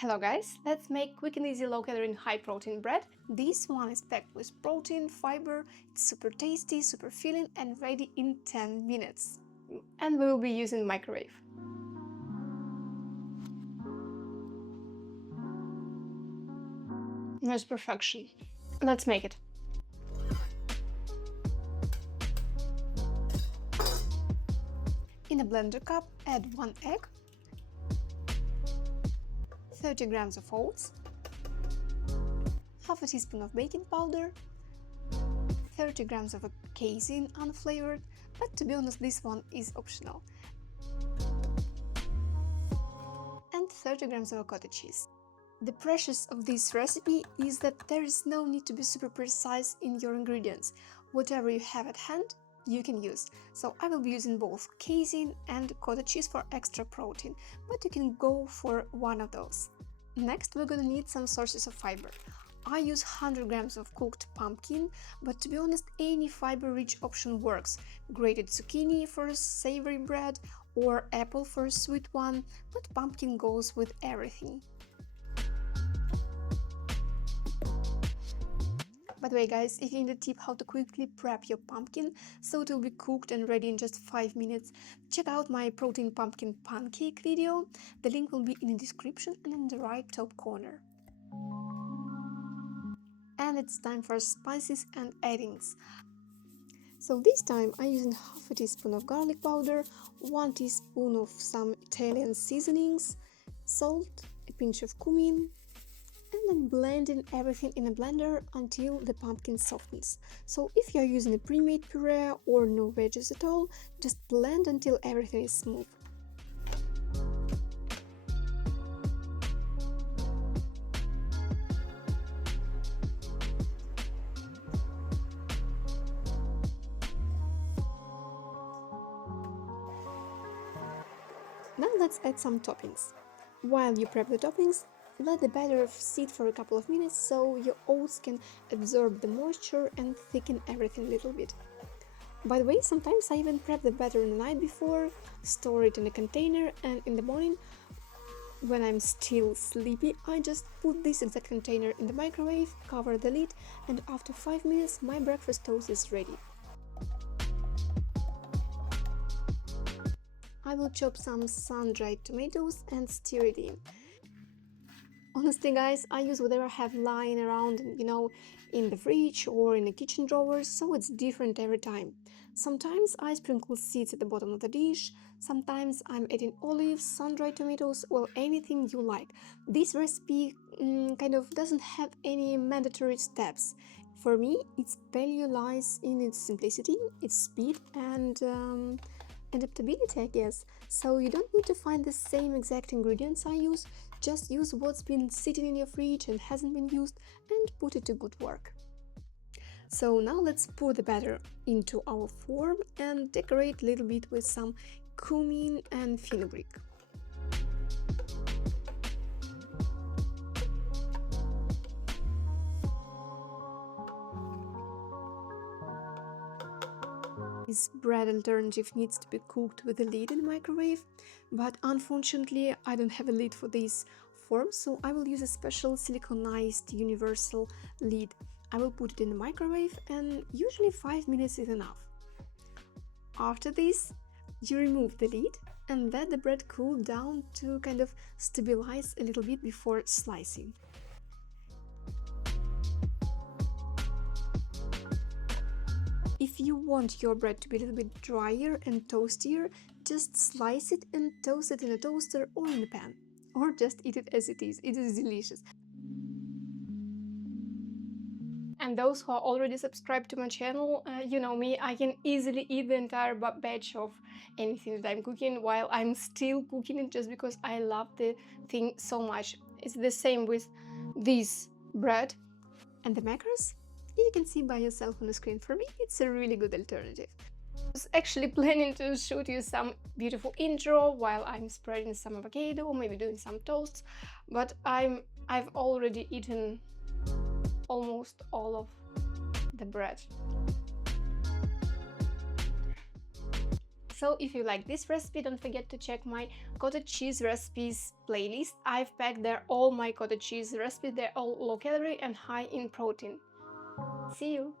Hello guys, let's make quick and easy low-calorie and high-protein bread. This one is packed with protein, fiber, it's super tasty, super filling and ready in 10 minutes. And we will be using microwave. There's perfection. Let's make it. In a blender cup, add 1 egg, 30 grams of oats, half a teaspoon of baking powder, 30 grams of casein unflavored, but to be honest this one is optional, and 30 grams of cottage cheese. The precious of this recipe is that there is no need to be super precise in your ingredients. Whatever you have at hand, you can use. So I will be using both casein and cottage cheese for extra protein, but you can go for one of those. Next, we're gonna need some sources of fiber. I use 100 grams of cooked pumpkin, but to be honest, any fiber-rich option works. Grated zucchini for a savory bread or apple for a sweet one, but pumpkin goes with everything. By the way guys, if you need a tip how to quickly prep your pumpkin so it will be cooked and ready in just 5 minutes, check out my protein pumpkin pancake video. The link will be in the description and in the right top corner. And it's time for spices and addings. So this time I'm using half a teaspoon of garlic powder, 1 teaspoon of some Italian seasonings, salt, a pinch of cumin, and then blending everything in a blender until the pumpkin softens. So if you're using a pre-made puree or no veggies at all, just blend until everything is smooth. Now let's add some toppings. While you prep the toppings, let the batter sit for a couple of minutes so your oats can absorb the moisture and thicken everything a little bit. By the way, sometimes I even prep the batter the night before, store it in a container, and in the morning, when I'm still sleepy, I just put this exact container in the microwave, cover the lid, and after 5 minutes my breakfast toast is ready. I will chop some sun-dried tomatoes and stir it in. Honestly guys, I use whatever I have lying around, in the fridge or in the kitchen drawers, so it's different every time. Sometimes I sprinkle seeds at the bottom of the dish, sometimes I'm adding olives, sun-dried tomatoes, well, anything you like. This recipe kind of doesn't have any mandatory steps. For me, its value lies in its simplicity, its speed, and adaptability, I guess. So you don't need to find the same exact ingredients I use, just use what's been sitting in your fridge and hasn't been used and put it to good work. So now let's pour the batter into our form and decorate a little bit with some cumin and fenugreek. This bread alternative needs to be cooked with a lid in the microwave, but unfortunately I don't have a lid for this form, so I will use a special siliconized universal lid. I will put it in the microwave and usually 5 minutes is enough. After this, you remove the lid and let the bread cool down to kind of stabilize a little bit before slicing. If you want your bread to be a little bit drier and toastier, just slice it and toast it in a toaster or in a pan. Or just eat it as it is delicious. And those who are already subscribed to my channel, you know me, I can easily eat the entire batch of anything that I'm cooking while I'm still cooking it just because I love the thing so much. It's the same with this bread and the macros. You can see by yourself on the screen. For me, it's a really good alternative. I was actually planning to shoot you some beautiful intro while I'm spreading some avocado, maybe doing some toasts, but I've already eaten almost all of the bread. So if you like this recipe, don't forget to check my cottage cheese recipes playlist. I've packed there all my cottage cheese recipes. They're all low calorie and high in protein. See you!